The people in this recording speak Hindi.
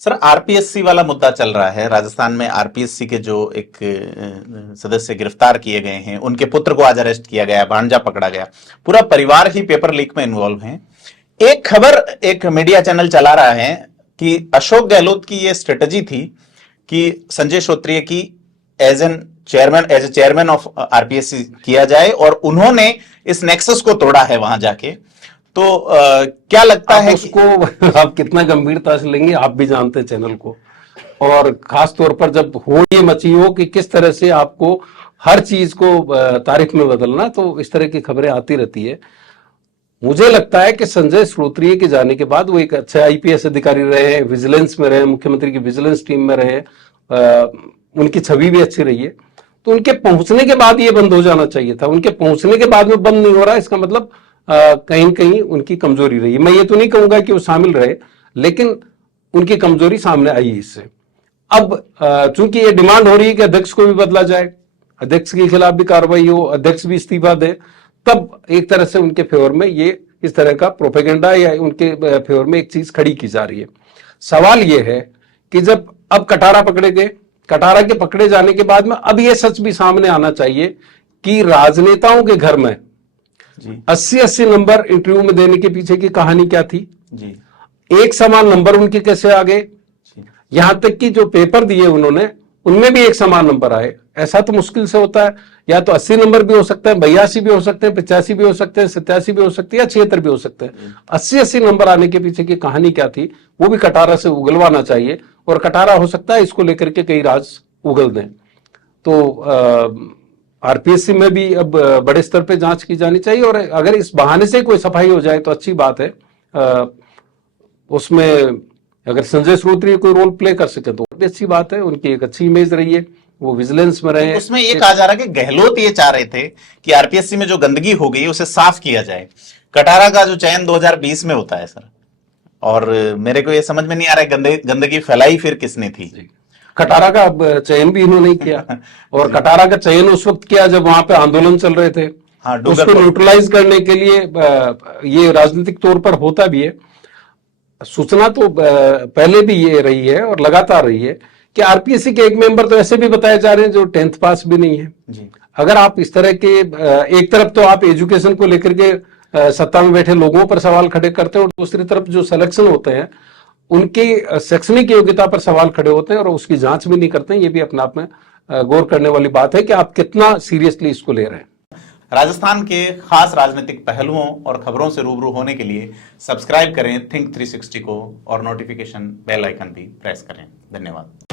सर, आरपीएससी वाला मुद्दा चल रहा है। राजस्थान में आरपीएससी के जो एक सदस्य गिरफ्तार किए गए हैं, उनके पुत्र को आज अरेस्ट किया गया, भांजा पकड़ा गया। पूरा परिवार ही पेपर लीक में इन्वॉल्व है। एक खबर एक मीडिया चैनल चला रहा है कि अशोक गहलोत की यह स्ट्रेटजी थी कि संजय श्रोत्रिय की as a chairman of RPSC किया जाए, और उन्होंने इस नेक्सस को तोड़ा है वहां जाके। तो क्या लगता है उसको आप कितना गंभीरता से लेंगे, आप भी जानते हैं चैनल को, और खास तौर पर जब हो ये मची हो कि किस तरह से आपको हर चीज को तारीफ में बदलना, तो इस तरह की खबरें आती रहती है। मुझे लगता है कि संजय श्रोत्रिय के जाने के बाद वो एक अच्छे आईपीएस अधिकारी रहे, विजिलेंस में रहे, मुख्यमंत्री की विजिलेंस टीम में रहे, उनकी छवि भी अच्छी रही है। तो उनके पहुंचने के बाद ये बंद हो जाना चाहिए था। उनके पहुंचने के बाद में बंद नहीं हो रहा, इसका मतलब कहीं न कहीं उनकी कमजोरी रही। मैं ये तो नहीं कहूंगा कि वो शामिल रहे, लेकिन उनकी कमजोरी सामने आई इससे। अब चूंकि ये डिमांड हो रही है कि अध्यक्ष को भी बदला जाए, अध्यक्ष के खिलाफ भी कार्रवाई हो, अध्यक्ष भी इस्तीफा दे, तब एक तरह से उनके फेवर में ये इस तरह का प्रोपेगेंडा या उनके फेवर में एक चीज खड़ी की जा रही है। सवाल ये है कि जब अब कटारा पकड़े गए, कटारा के पकड़े जाने के बाद में अब ये सच भी सामने आना चाहिए कि राजनेताओं के घर में 80-80 नंबर इंटरव्यू में देने के पीछे की कहानी क्या थी जी। एक समान नंबर उनके कैसे आ गए, यहां तक कि जो पेपर दिए उन्होंने उनमें भी एक समान नंबर आए। ऐसा तो मुश्किल से होता है। या तो 80 नंबर भी हो सकते हैं, 82 भी हो सकते हैं, 85 भी हो सकते हैं, 87 भी हो सकती है, या 76 भी हो सकते हैं। 80-80 नंबर आने के पीछे की कहानी क्या थी, वो भी कटारा से उगलवाना चाहिए, और कटारा हो सकता है इसको लेकर के कई राज उगल दें। तो आरपीएससी में भी अब बड़े स्तर पे जांच की जानी चाहिए, और अगर इस बहाने से कोई सफाई हो जाए तो अच्छी बात है। उसमें अगर संजय श्रोत्रिय कोई रोल प्ले कर सके तो भी अच्छी बात है। उनकी एक अच्छी इमेज रही है, वो विजिलेंस में रहे। उसमें ये कहा जा रहा है कि गहलोत ये चाह रहे थे कि आरपीएससी में जो गंदगी हो गई उसे साफ किया जाए। कटारा का जो चयन 2020 में होता है सर, और मेरे को ये समझ में नहीं आ रहा है गंदगी फैलाई फिर किसने थी। कटारा का चयन भी इन्होंने किया, और कटारा का चयन उस वक्त किया जब वहां पे आंदोलन चल रहे थे। हाँ, उसको न्यूट्रलाइज करने के लिए ये राजनीतिक तौर पर होता भी है। सूचना तो पहले भी ये रही है और लगातार रही है कि आरपीएससी के एक मेंबर तो ऐसे भी बताए जा रहे हैं जो 10th पास भी नहीं है जी। अगर आप इस तरह के एक तरफ तो आप एजुकेशन को लेकर के सत्ता में बैठे लोगों पर सवाल खड़े करते हैं, और दूसरी तरफ जो सिलेक्शन होते हैं उनकी शैक्षणिक योग्यता पर सवाल खड़े होते हैं और उसकी जांच भी नहीं करते हैं। ये भी अपने आप में गौर करने वाली बात है कि आप कितना सीरियसली इसको ले रहे हैं। राजस्थान के खास राजनीतिक पहलुओं और खबरों से रूबरू होने के लिए सब्सक्राइब करें थिंक 360 को, और नोटिफिकेशन बेल आइकन भी प्रेस करें। धन्यवाद।